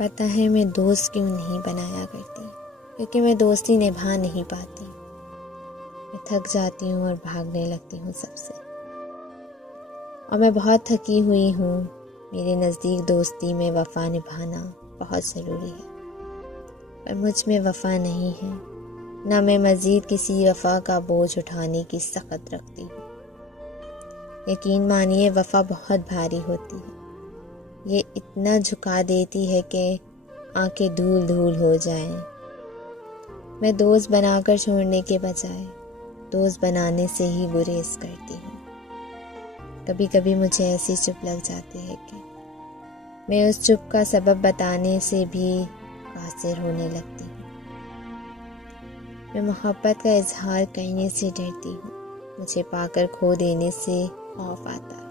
पता है मैं दोस्त क्यों नहीं बनाया करती, क्योंकि मैं दोस्ती निभा नहीं पाती। मैं थक जाती हूँ और भागने लगती हूँ सबसे, और मैं बहुत थकी हुई हूँ। मेरे नज़दीक दोस्ती में वफ़ा निभाना बहुत ज़रूरी है, पर मुझ में वफ़ा नहीं है। ना मैं मज़ीद किसी वफ़ा का बोझ उठाने की सख्त रखती हूँ। यकीन मानिए, वफ़ा बहुत भारी होती है। ये इतना झुका देती है कि आंखें धूल धूल हो जाएं। मैं दोस्त बनाकर छोड़ने के बजाय दोस्त बनाने से ही गुरेज करती हूँ। कभी कभी मुझे ऐसी चुप लग जाती है कि मैं उस चुप का सबब बताने से भी कासिर होने लगती हूँ। मैं मोहब्बत का इजहार करने से डरती हूँ। मुझे पाकर खो देने से खौफ आता है।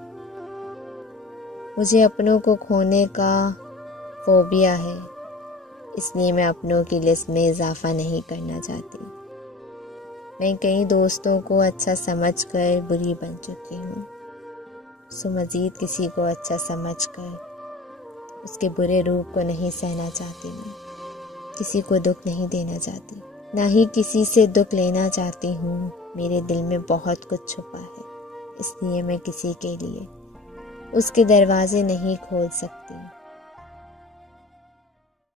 मुझे अपनों को खोने का फोबिया है, इसलिए मैं अपनों की लिस्ट में इजाफा नहीं करना चाहती। मैं कई दोस्तों को अच्छा समझकर बुरी बन चुकी हूँ, सो मज़ीद किसी को अच्छा समझकर उसके बुरे रूप को नहीं सहना चाहती हूँ। किसी को दुख नहीं देना चाहती, ना ही किसी से दुख लेना चाहती हूँ। मेरे दिल में बहुत कुछ छुपा है, इसलिए मैं किसी के लिए उसके दरवाजे नहीं खोल सकती।